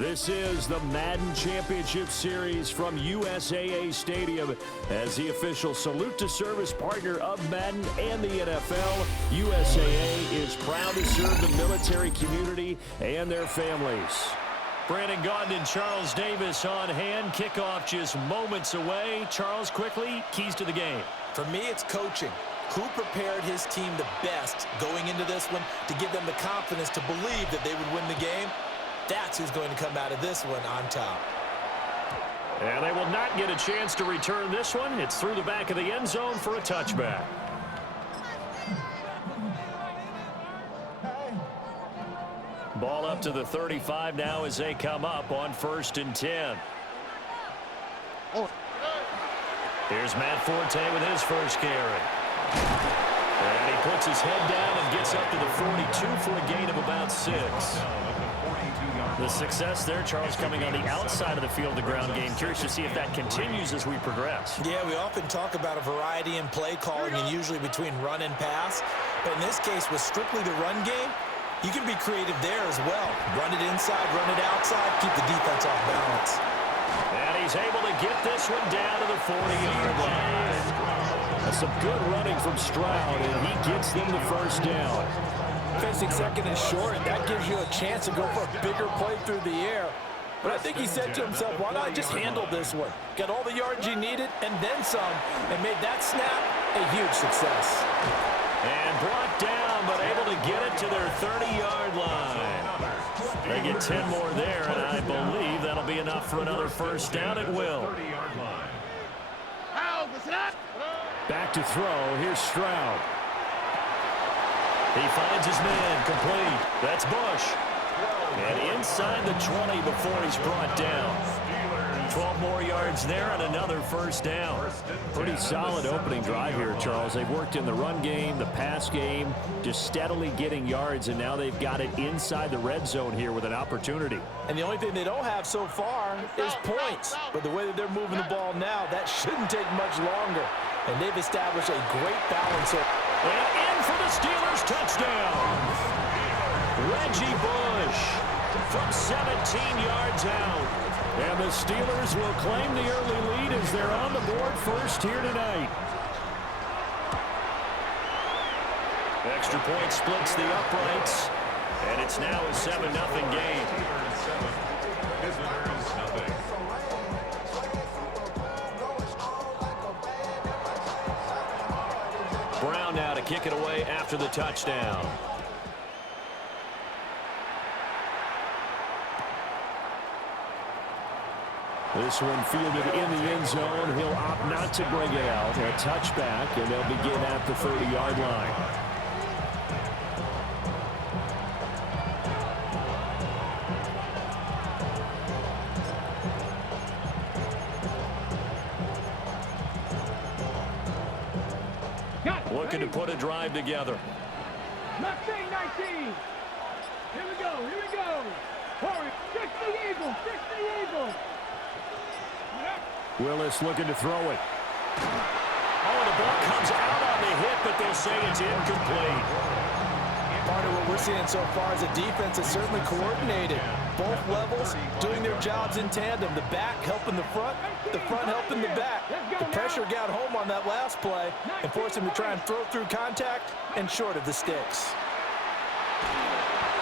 This is the Madden Championship Series from USAA Stadium. As the official salute to service partner of Madden and the NFL, USAA is proud to serve the military community and their families. Brandon Gaudin and Charles Davis on hand. Kickoff just moments away. Charles, quickly, keys to the game. For me, it's coaching. Who prepared his team the best going into this one to give them the confidence to believe that they would win the game? That's who's going to come out of this one on top. And they will not get a chance to return this one. It's through the back of the end zone for a touchback. Ball up to the 35 now as they come up on 1st and 10. Here's Matt Forte with his first carry. And he puts his head down and gets up to the 42 for a gain of about 6. The success there, Charles, coming on the outside of the field, the ground game. Curious to see if that continues as we progress. Yeah, we often talk about a variety in play calling and usually between run and pass. But in this case, with strictly the run game, you can be creative there as well. Run it inside, run it outside, keep the defense off balance. And he's able to get this one down to the 40-yard line. That's some good running from Stroud, and he gets them the first down. Facing second and short, that gives you a chance to go for a bigger play through the air. But I think he said to himself, why not just handle this one? Got all the yards you needed and then some, and made that snap a huge success. And brought down, but able to get it to their 30-yard line. They get 10 more there, and I believe that'll be enough for another first down at will. Back to throw. Here's Stroud. He finds his man complete. That's Bush. And inside the 20 before he's brought down. 12 more yards there and another first down. Pretty solid opening drive here, Charles. They've worked in the run game, the pass game, just steadily getting yards, and now they've got it inside the red zone here with an opportunity. And the only thing they don't have so far is points. But the way that they're moving the ball now, that shouldn't take much longer. And they've established a great balance. And in for the Steelers, touchdown. Reggie Bush from 17 yards out. And the Steelers will claim the early lead as they're on the board first here tonight. Extra point splits the uprights. And it's now a 7-0 game. Brown now to kick it away after the touchdown. This one fielded in the end zone. He'll opt not to bring it out. A touchback, and they'll begin at the 30-yard line. Looking to put a drive together. 19. Here we go. Hurry. 60 Eagles. Willis looking to throw it. Oh, the ball comes out on the hit, but they'll say it's incomplete. Part of what we're seeing so far is the defense is certainly coordinated. Both levels doing their jobs in tandem. The back helping the front helping the back. The pressure got home on that last play and forced him to try and throw through contact and short of the sticks.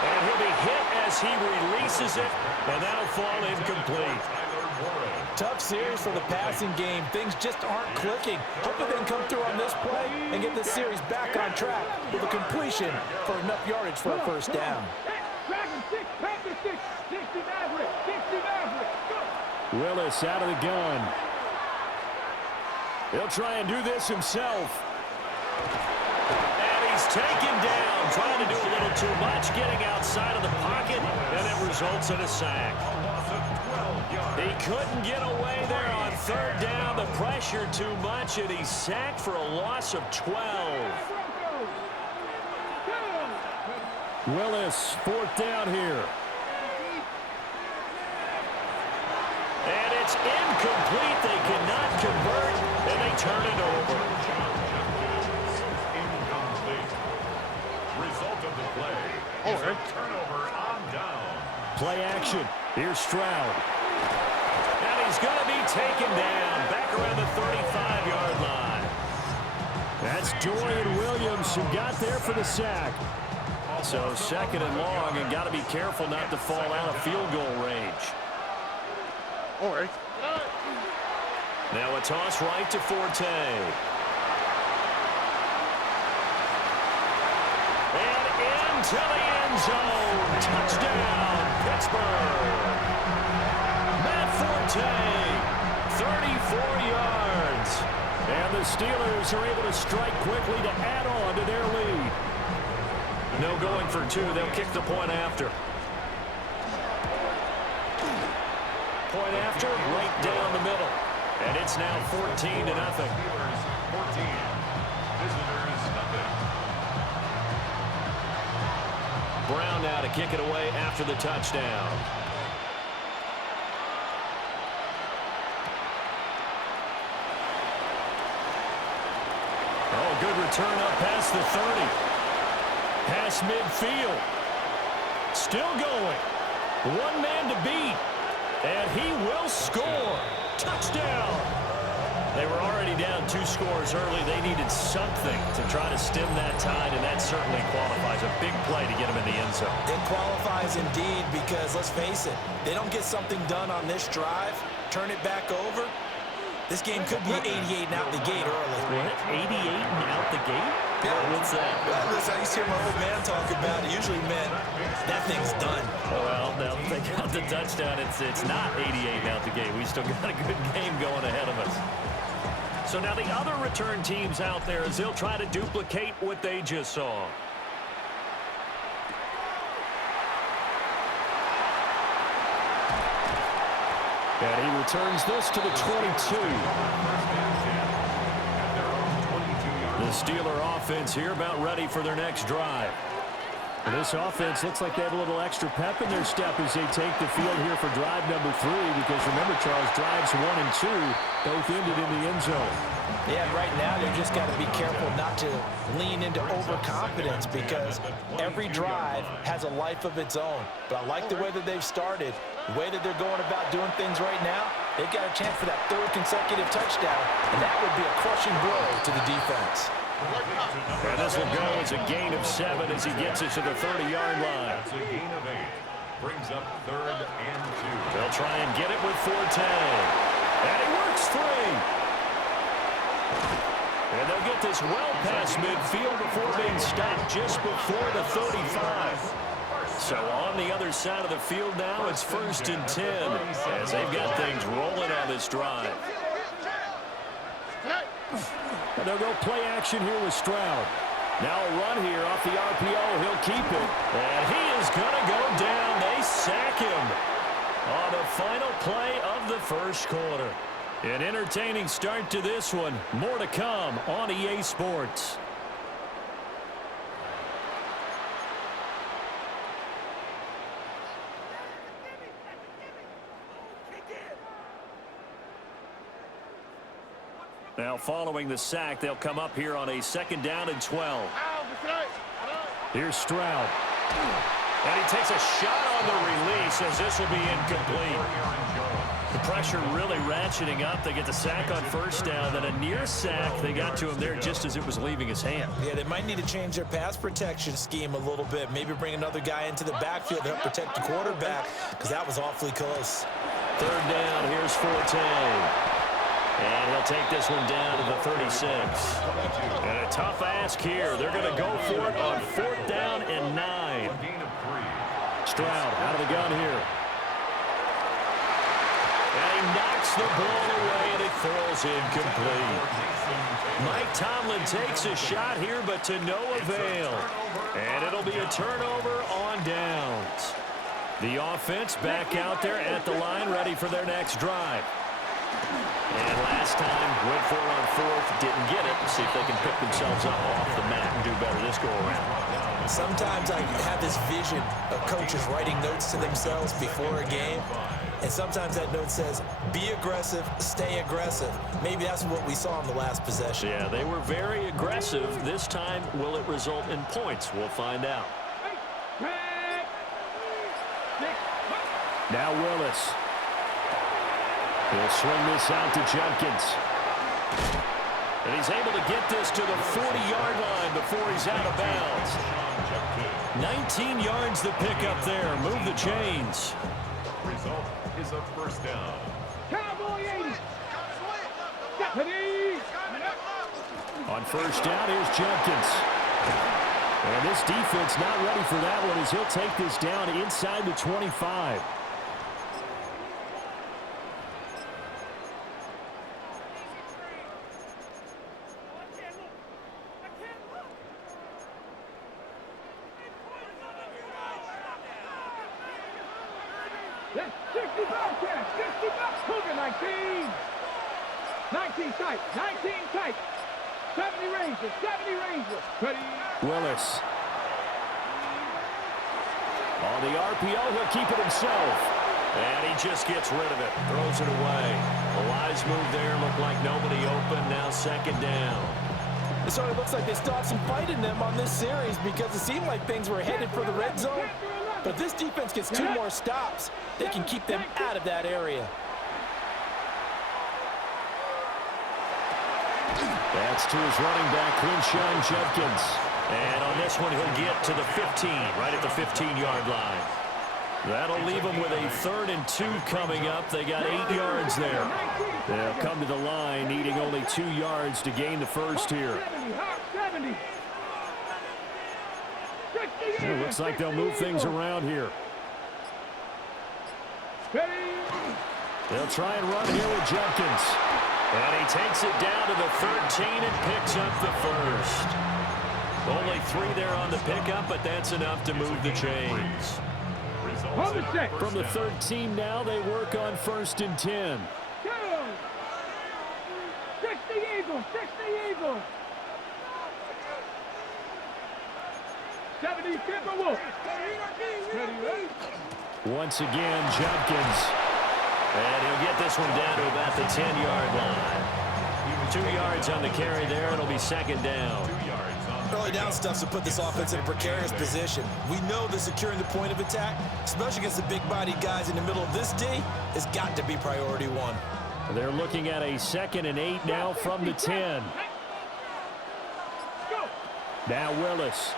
And he'll be hit as he releases it, and that'll fall incomplete. Tough series for the passing game. Things just aren't clicking. Hopefully they can come through on this play and get this series back on track with a completion for enough yardage for a first down. Willis out of the gun. He'll try and do this himself. And he's taken down, trying to do a little too much, getting outside of the pocket, and it results in a sack. He couldn't get away there on third down. The pressure too much, and he's sacked for a loss of 12. Willis, 4th down here. And it's incomplete. They cannot convert, and they turn it over. Result of the play. Turnover on down. Play action. Here's Stroud. And he's going to be taken down back around the 35-yard line. That's Dorian Williams who got there for the sack. So 2nd and long, and got to be careful not to fall out of field goal range. All right. Now a toss right to Forte. And into the end zone. Touchdown, Pittsburgh. Matt Forte, 34 yards. And the Steelers are able to strike quickly to add on to their lead. No going for two. They'll kick the point after. Point after, right down the middle. And it's now 14-0. Steelers 14. Visitors nothing. Brown now to kick it away after the touchdown. Oh, good return up past the 30. Past midfield. Still going. One man to beat. And he will score. Touchdown. They were already down 2 scores early. They needed something to try to stem that tide, and that certainly qualifies. A big play to get them in the end zone. It qualifies indeed because, let's face it, they don't get something done on this drive, turn it back over. This game could be 88 and out the gate early. What? 88 and out the gate? Yeah. What's that? Well, listen, I used to hear my old man talk about it. Usually meant that thing's done. Well, now they got the touchdown. It's not 88 and out the gate. We still got a good game going ahead of us. So now the other return teams out there as they'll try to duplicate what they just saw. And he returns this to the 22. The Steeler offense here about ready for their next drive. This offense looks like they have a little extra pep in their step as they take the field here for drive number 3, because remember, Charles, drives 1 and 2 both ended in the end zone. Yeah, right now they've just got to be careful not to lean into overconfidence because every drive has a life of its own. But I like the way that they've started, the way that they're going about doing things right now. They've got a chance for that 3rd consecutive touchdown, and that would be a crushing blow to the defense. And this will go as a gain of 7 as he gets it to the 30-yard line. That's a gain of 8. Brings up 3rd and 2. They'll try and get it with Forte. And he works 3. And they'll get this well past midfield before being stopped just before the 35. So on the other side of the field now, it's 1st and 10 as they've got things rolling on this drive. And they'll go play action here with Stroud. Now a run here off the RPO. He'll keep it. And he is going to go down. They sack him on the final play of the first quarter. An entertaining start to this one. More to come on EA Sports. Now following the sack, they'll come up here on a 2nd down and 12. Here's Stroud. And he takes a shot on the release as this will be incomplete. The pressure really ratcheting up. They get the sack on 1st down. Then a near sack. They got to him there just as it was leaving his hand. Yeah, they might need to change their pass protection scheme a little bit. Maybe bring another guy into the backfield to help protect the quarterback because that was awfully close. 3rd down. Here's Forte. And he'll take this one down to the 36. And a tough ask here. They're going to go for it on 4th down and 9. Stroud out of the gun here. And he knocks the ball away, and it falls incomplete. Mike Tomlin takes a shot here, but to no avail. And it'll be a turnover on downs. The offense back out there at the line, ready for their next drive. And last time, went for it on 4th, didn't get it. See if they can pick themselves up off the mat and do better this go-around. Sometimes I have this vision of coaches writing notes to themselves before a game, and sometimes that note says, be aggressive, stay aggressive. Maybe that's what we saw in the last possession. Yeah, they were very aggressive. This time, will it result in points? We'll find out. Now Willis. He'll swing this out to Jenkins. And he's able to get this to the 40-yard line before he's out of bounds. 19 yards the pickup there. Move the chains. Result is a first down. Cowboy 80. Stephanie. On first down, here's Jenkins. And this defense not ready for that one as he'll take this down inside the 25. That's 60 Bobcats. 60 Bobcats. Cougar 19. 19 tight. 19 tight. 70 Rangers. 70 Rangers. Ready. Willis. On the RPO, he'll keep it himself. And he just gets rid of it. Throws it away. The wise move there. Looked like nobody open. Now second down. It sort of looks like they still have some fight in them on this series because it seemed like things were headed for the red zone. But if this defense gets 2 more stops, they can keep them out of that area. That's to his running back, Quinshawn Judkins. And on this one, he'll get to the 15, right at the 15-yard line. That'll leave them with a 3rd and 2 coming up. They got 8 yards there. They'll come to the line, needing only 2 yards to gain the first here. 70. It looks like they'll move things around here. They'll try and run here with Judkins. And he takes it down to the 13 and picks up the first. Only 3 there on the pickup, but that's enough to move the chains. From the 13 now, they work on 1st and 10. 60 Eagles. 60 Eagles. 70 Timberwolves. Once again, Judkins. And he'll get this one down to about the 10-yard line. 2 yards on the carry there. It'll be second down. Early down stuff to put this offense in a precarious position. We know that securing the point of attack, especially against the big-bodied guys in the middle of this D, has got to be priority 1. They're looking at a 2nd and 8 now from the 10. Now Willis.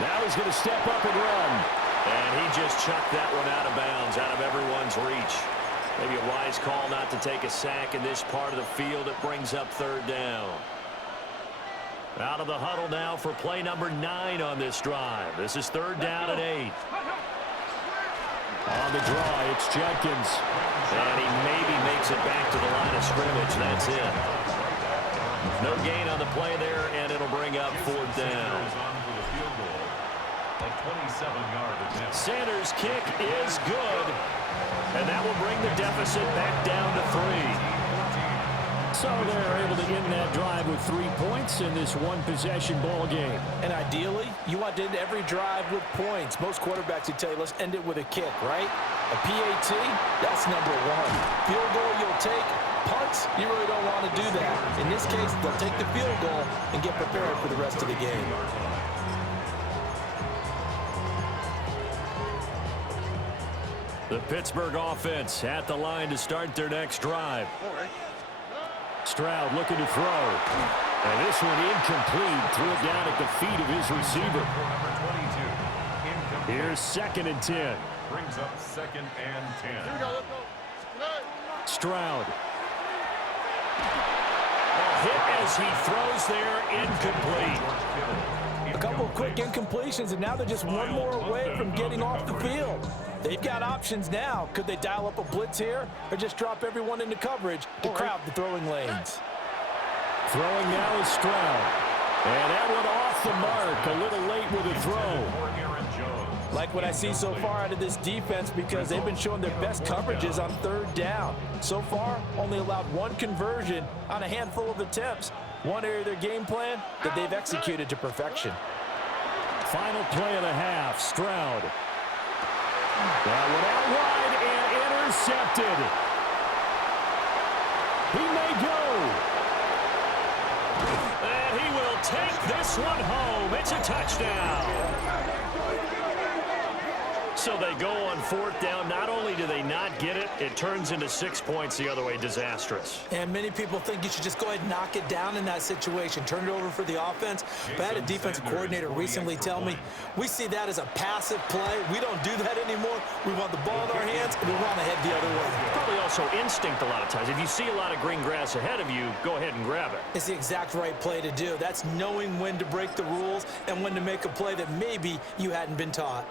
Now he's going to step up and run. And he just chucked that one out of bounds, out of everyone's reach. Maybe a wise call not to take a sack in this part of the field. It brings up 3rd down. Out of the huddle now for play number 9 on this drive. This is 3rd down and 8. On the draw, it's Judkins. And he maybe makes it back to the line of scrimmage. That's it. No gain on the play there, and it'll bring up 4th down. Sanders' kick is good. And that will bring the deficit back down to 3. So they're able to end that drive with 3 points in this one-possession ball game. And ideally, you want to end every drive with points. Most quarterbacks would tell you, let's end it with a kick, right? A PAT, that's number 1. Field goal you'll take. Punts, you really don't want to do that. In this case, they'll take the field goal and get prepared for the rest of the game. The Pittsburgh offense at the line to start their next drive. Stroud looking to throw. And this one incomplete. Threw it down at the feet of his receiver. Here's 2nd and 10. Brings up 2nd and 10. Stroud. A hit as he throws there, incomplete. A couple of quick incompletions, and now they're just 1 more away from getting off the field. They've got options now. Could they dial up a blitz here or just drop everyone into coverage to crowd the throwing lanes? Throwing now is Stroud. And that one off the mark. A little late with a throw. Like what I see so far out of this defense because they've been showing their best coverages on 3rd down. So far, only allowed 1 conversion on a handful of attempts. One area of their game plan that they've executed to perfection. Final play of the half. Stroud. That one out wide and intercepted. He may go. And he will take this one home. It's a touchdown. So they go on fourth down. Not only do they not get it, it turns into 6 points the other way. Disastrous. And many people think you should just go ahead and knock it down in that situation. Turn it over for the offense. But I had a defensive coordinator recently tell me, we see that as a passive play. We don't do that anymore. We want the ball in our hands, and we want to head the other way. Probably also instinct a lot of times. If you see a lot of green grass ahead of you, go ahead and grab it. It's the exact right play to do. That's knowing when to break the rules and when to make a play that maybe you hadn't been taught.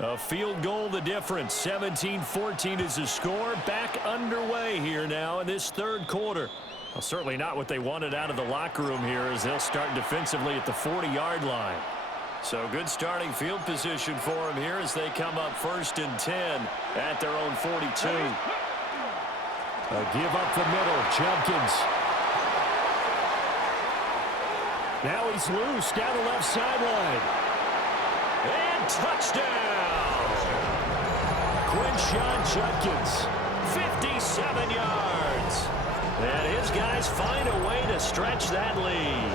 A field goal the difference. 17-14 is the score. Back underway here now in this third quarter. Well, certainly not what they wanted out of the locker room here as they'll start defensively at the 40-yard line. So good starting field position for them here as they come up 1st and 10 at their own 42. A give up the middle. Judkins. Now he's loose down the left sideline. And touchdown! Quinshawn Judkins, 57 yards. And his guys find a way to stretch that lead.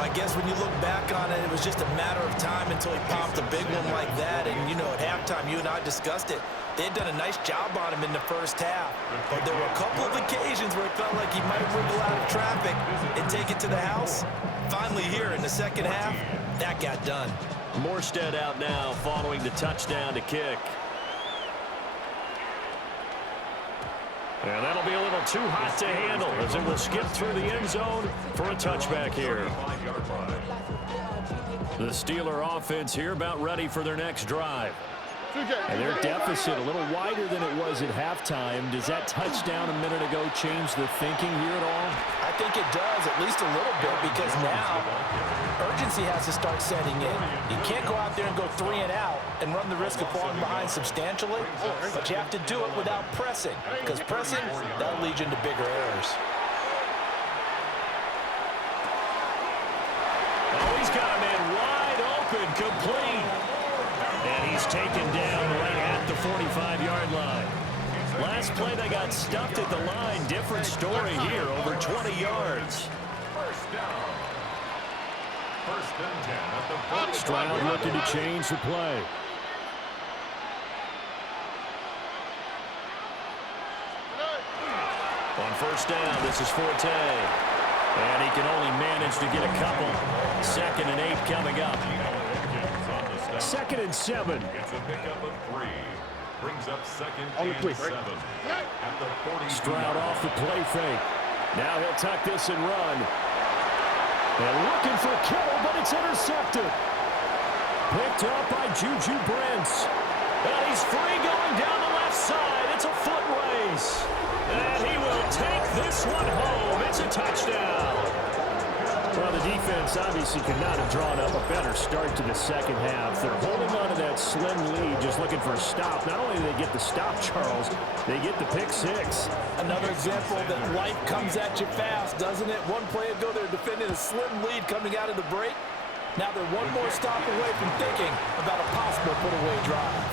I guess when you look back on it, it was just a matter of time until he popped a big one like that. And, you know, at halftime, you and I discussed it. They had done a nice job on him in the first half. But there were a couple of occasions where it felt like he might wiggle out of traffic and take it to the house. Finally here in the second half, that got done. Morstead out now following the touchdown to kick. And that'll be a little too hot to handle as it will skip through the end zone for a touchback here. The Steeler offense here about ready for their next drive. And their deficit a little wider than it was at halftime. Does that touchdown a minute ago change the thinking here at all? I think it does, at least a little bit, because now urgency has to start setting in. You can't go out there and go 3 and out and run the risk of falling behind substantially, but you have to do it without pressing, because pressing, that'll lead you into bigger errors. Oh, he's got a man wide open, complete. And he's taken down right at the 45-yard line. Last play, they got stuffed at the line. Different story here, over 20 yards. First down. 1st and 10 at the 45. Stroud looking to change the play. On 1st down, this is Forte. And he can only manage to get a couple. 2nd and 8 coming up. 2nd and 7. It's a pickup of 3. Brings up 2nd and 7. At the 40. Stroud off the play fake. Now he'll tuck this and run. And looking for Kittle, but it's intercepted. Picked up by Juju Brents. And he's free going down the left side. It's a foot race. And he will take this one home. It's a touchdown. Well, the defense obviously could not have drawn up a better start to the second half. They're holding on to that slim lead, just looking for a stop. Not only do they get the stop, Charles, they get the pick 6. Another example that life comes at you fast, doesn't it? One play ago, they're defending a slim lead coming out of the break. Now they're one more stop away from thinking about a possible put-away drive.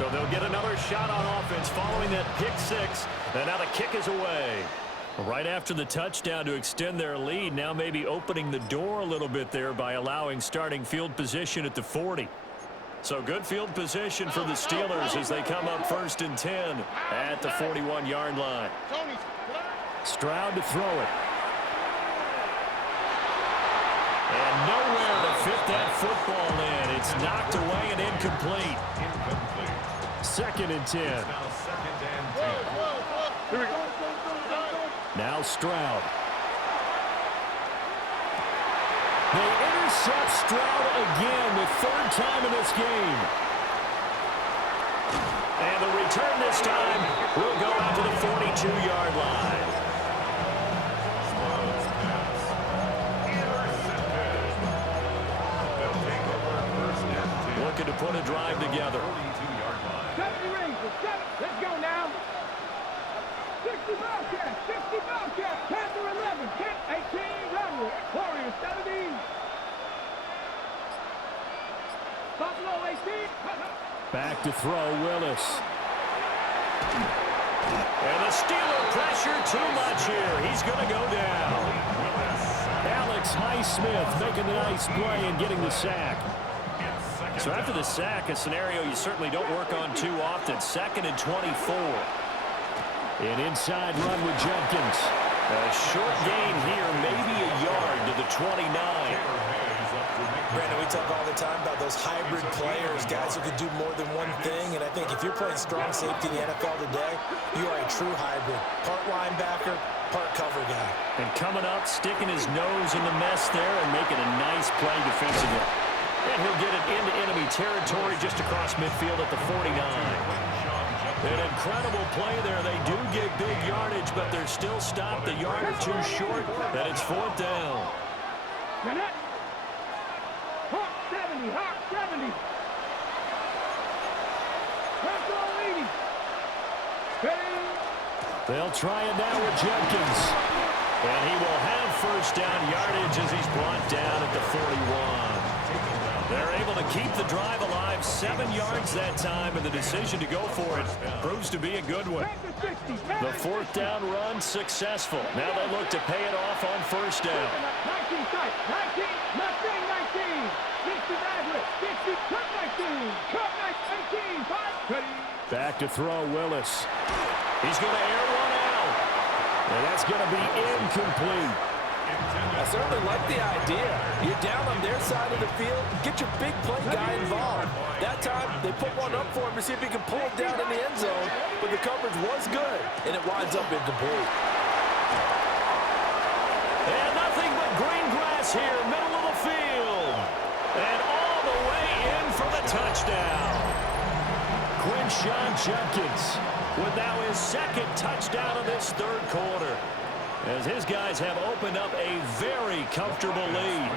So they'll get another shot on offense following that pick 6. And now the kick is away. Right after the touchdown to extend their lead, now maybe opening the door a little bit there by allowing starting field position at the 40. So good field position for the Steelers as they come up 1st and 10 at the 41-yard line. Stroud to throw it. And nowhere to fit that football in. It's knocked away and incomplete. 2nd and 10. Now 2nd and 10. Here we go. Now Stroud. They intercept Stroud again, the 3rd time in this game. And the return this time will go out to the 42-yard line. Looking to put a drive together. 42-yard line. 70 ranges, 7. Let's go now. 60 Bobcats, 60 Bobcats. Panther 11, 10, 18, right. Back to throw, Willis. And the Steeler pressure too much here. He's going to go down. Alex Highsmith making the nice play and getting the sack. So after the sack, a scenario you certainly don't work on too often. 2nd and 24. An inside run with Jenkins. A short gain here, maybe a yard to the 29. Brandon, we talk all the time about those hybrid players, guys who can do more than one thing. And I think if you're playing strong safety in the NFL today, you are a true hybrid. Part linebacker, part cover guy. And coming up, sticking his nose in the mess there and making a nice play defensively. And he'll get it into enemy territory just across midfield at the 49. An incredible play there. They do get big yardage, but they're still stopped a yard or two short, and it's 4th down. Hawk 70, Hawk 70. Hawk 80. Ready? They'll try it now with Jenkins. And he will have first down yardage as he's brought down at the 41. They're able to keep the drive alive, 7 yards that time, and the decision to go for it proves to be a good one. The 4th down run successful. Now they look to pay it off on first down. 19 tight, 19, Mustang 19, 60 60, cut 19, cut 19, 5, ready. Back to throw, Willis. He's going to air one out. And that's going to be incomplete. I certainly like the idea. You're down on their side of the field. Get your big play guy involved. That time, they put one up for him to see if he can pull it down in the end zone. But the coverage was good, and it winds up incomplete. And nothing but green grass here, middle of the field. And all the way in for the touchdown. Quinshawn Jenkins with now his 2nd touchdown of this 3rd quarter, as his guys have opened up a very comfortable lead.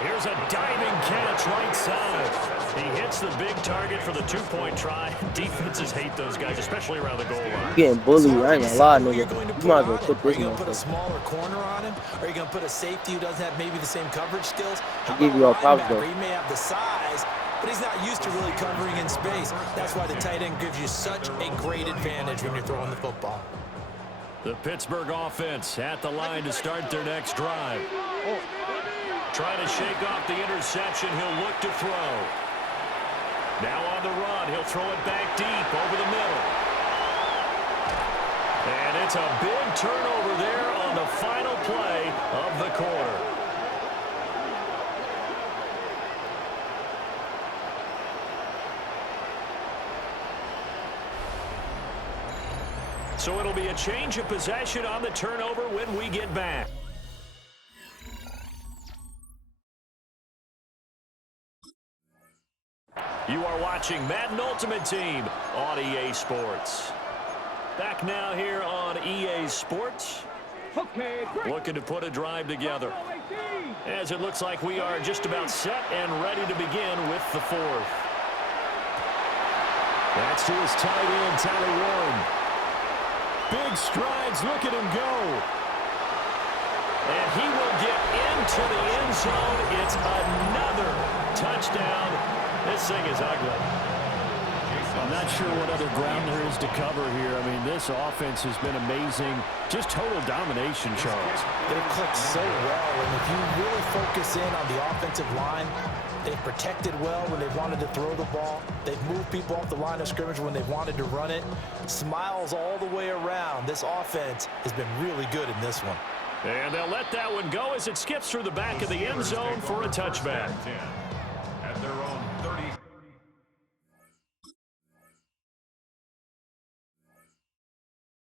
Here's a diving catch right side. He hits the big target for the 2-point try. Defenses hate those guys, especially around the goal line. Getting bullied, I ain't gonna lie, nigga. You might as well put Are this you going one. to put a smaller corner on him? Or are you going to put a safety who doesn't have maybe the same coverage skills? How give about you a all props, though. linebacker? He may have the size, but he's not used to really covering in space. That's why the tight end gives you such a great advantage when you're throwing the football. The Pittsburgh offense at the line to start their next drive. Trying to shake off the interception, he'll look to throw. Now on the run, he'll throw it back deep over the middle. And it's a big turnover there on the final play of the quarter. So it'll be a change of possession on the turnover when we get back. You are watching Madden Ultimate Team on EA Sports. Back now here on EA Sports. Okay, great. Looking to put a drive together. As it looks like we are just about set and ready to begin with the 4th. That's to his tight end, Tyler Warren. Big strides, look at him go. And he will get into the end zone. It's another touchdown. This thing is ugly. I'm not sure what other ground there is to cover here. I mean, this offense has been amazing. Just total domination, Charles. They've clicked so well, and if you really focus in on the offensive line, they've protected well when they've wanted to throw the ball. They've moved people off the line of scrimmage when they've wanted to run it. Smiles all the way around. This offense has been really good in this one. And they'll let that one go as it skips through the back of the end zone for a touchback.